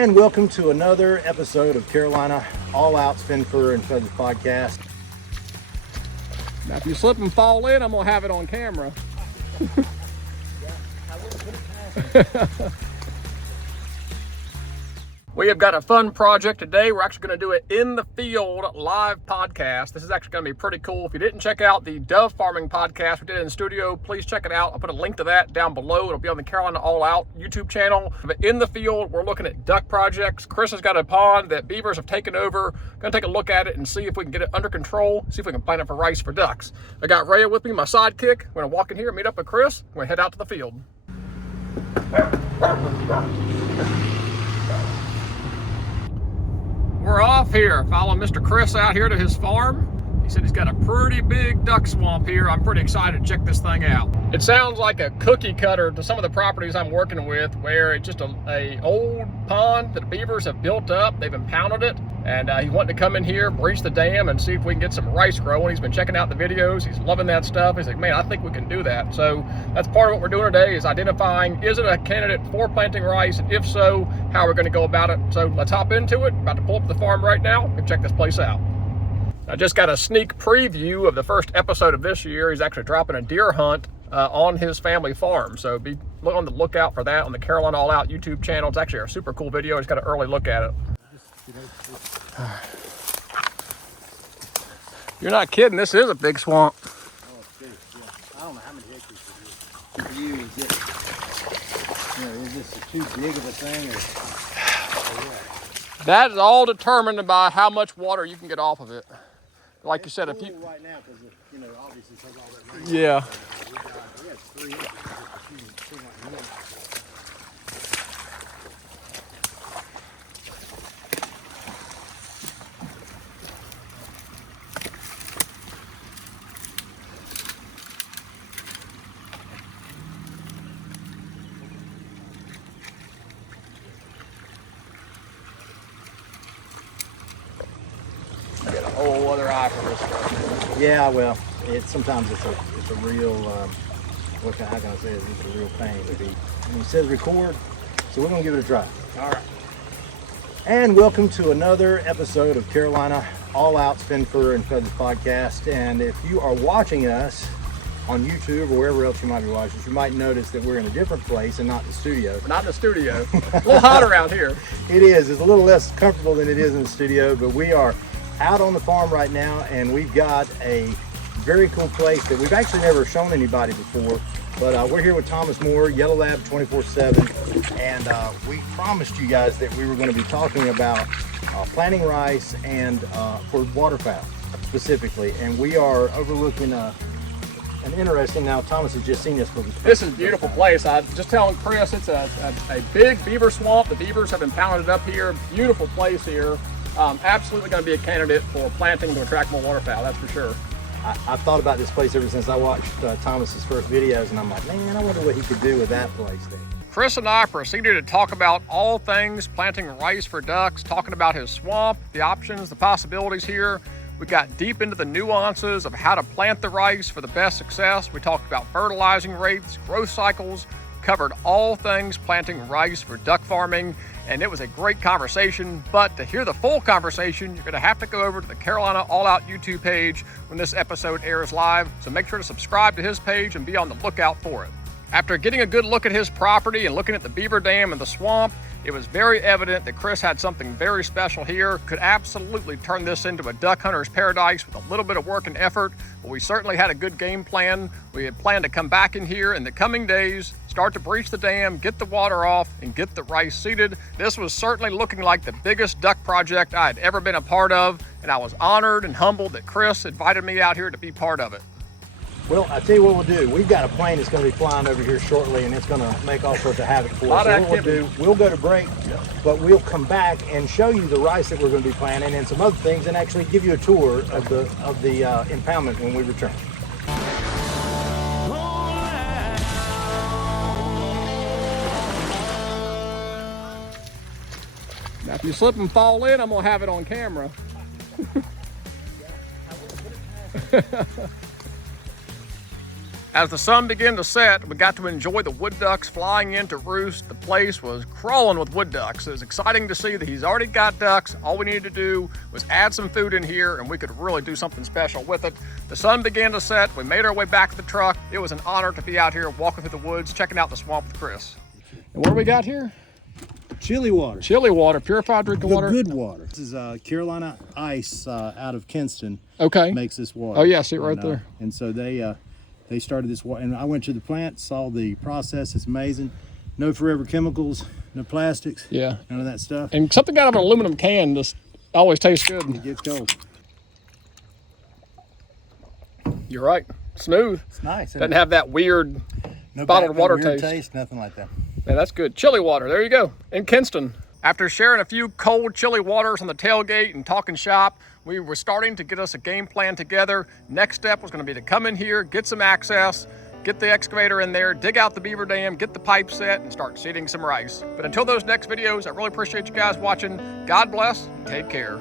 And welcome to another episode of Carolina All Out's Fin Fur and Feathers podcast. Now, if you slip and fall in, I'm gonna have it on camera. We have got a fun project today. We're actually going to do it in the field live podcast. This is actually going to be pretty cool. If you didn't check out the dove farming podcast we did in the studio, please check it out. I'll put a link to that down below. It'll be on the Carolina All Out YouTube channel. But in the field, we're looking at duck projects. Chris has got a pond that beavers have taken over. Going to take a look at it and see if we can get it under control, see if we can plant it for rice for ducks. I got Rhea with me, my sidekick. We're going to walk in here, meet up with Chris. We're going to head out to the field. We're off here, following Mr. Chris out here to his farm. He said he's got a pretty big duck swamp here. I'm pretty excited to check this thing out. It sounds like a cookie cutter to some of the properties I'm working with, where it's just a old pond that the beavers have built up. They've impounded it, and he's wanting to come in here, breach the dam, and see if we can get some rice growing. He's been checking out the videos. He's loving that stuff. He's like, man, I think we can do that. So that's part of what we're doing today, is identifying, is it a candidate for planting rice? And if so, how we're going to go about it. So let's hop into it. About to pull up to the farm right now and check this place out. I just got a sneak preview of the first episode of this year. He's actually dropping a deer hunt on his family farm. So be on the lookout for that on the Carolina All Out YouTube channel. It's actually a super cool video. Just got an early look at it. You're not kidding. This is a big swamp. Oh, it's big, yeah. I don't know how many acres it is. For you, is this too big of a thing? That is all determined by how much water you can get off of it. Like you said, if you right now, because obviously because all that rain. Yeah. We got 3 inches. get a whole other eye for this stuff. Yeah, well, sometimes it's a real how can I say it? It's a real pain to be. And it says record, so we're gonna give it a try. All right. And welcome to another episode of Carolina All Out's Fin Fur and Feathers podcast. And if you are watching us on YouTube or wherever else you might be watching us, you might notice that we're in a different place and not the studio. We're not in the studio. A little hot around here. It is. It's a little less comfortable than it is in the studio, but we are out on the farm right now, and we've got a very cool place that we've actually never shown anybody before. But we're here with Thomas Moore, Yellow Lab 24/7, and we promised you guys that we were going to be talking about planting rice and for waterfowl specifically. And we are overlooking an interesting. Now Thomas has just seen this for This is a beautiful place. I was just telling Chris, it's a big beaver swamp. The beavers have been pounded up here. Beautiful place here. Absolutely going to be a candidate for planting to attract more waterfowl, that's for sure. I've thought about this place ever since I watched Thomas's first videos, and I'm like, man, I wonder what he could do with that place there. Chris and I proceeded to talk about all things planting rice for ducks, talking about his swamp, the options, the possibilities here. We got deep into the nuances of how to plant the rice for the best success. We talked about fertilizing rates, growth cycles, covered all things planting rice for duck farming, and it was a great conversation. But to hear the full conversation, you're going to have to go over to the Carolina All Out YouTube page when this episode airs live, so make sure to subscribe to his page and be on the lookout for it. After getting a good look at his property and looking at the beaver dam and the swamp, it was very evident that Chris had something very special here, could absolutely turn this into a duck hunter's paradise with a little bit of work and effort. But we certainly had a good game plan. We had planned to come back in here in the coming days, start to breach the dam, get the water off, and get the rice seeded. This was certainly looking like the biggest duck project I had ever been a part of, and I was honored and humbled that Chris invited me out here to be part of it. Well, I tell you what we'll do. We've got a plane that's going to be flying over here shortly, and it's going to make all sorts of havoc for us. So what we'll do, we'll go to break, but we'll come back and show you the rice that we're going to be planting and some other things, and actually give you a tour of the impoundment when we return. Now, if you slip and fall in, I'm going to have it on camera. As the sun began to set, we got to enjoy the wood ducks flying in to roost. The place was crawling with wood ducks. It was exciting to see that he's already got ducks. All we needed to do was add some food in here and we could really do something special with it. The sun began to set. We made our way back to the truck. It was an honor to be out here walking through the woods, checking out the swamp with Chris. And what do we got here? Chili water. Chili water, purified drinking water. Good water. This is Carolina Ice out of Kinston. Okay. Makes this water. Oh yeah, see it right there. And so they started this water, and I went to the plant, saw the process. It's amazing. No forever chemicals, no plastics. Yeah. None of that stuff. And something out of an aluminum can just always tastes good. It gets cold. You're right. Smooth. It's nice. Doesn't have that weird no bottled water weird taste. Nothing like that. Yeah, that's good. Chili water, there you go, in Kinston. After sharing a few cold chili waters on the tailgate and talking shop, we were starting to get us a game plan together. Next step was gonna be to come in here, get some access, get the excavator in there, dig out the beaver dam, get the pipe set, and start seeding some rice. But until those next videos, I really appreciate you guys watching. God bless, and take care.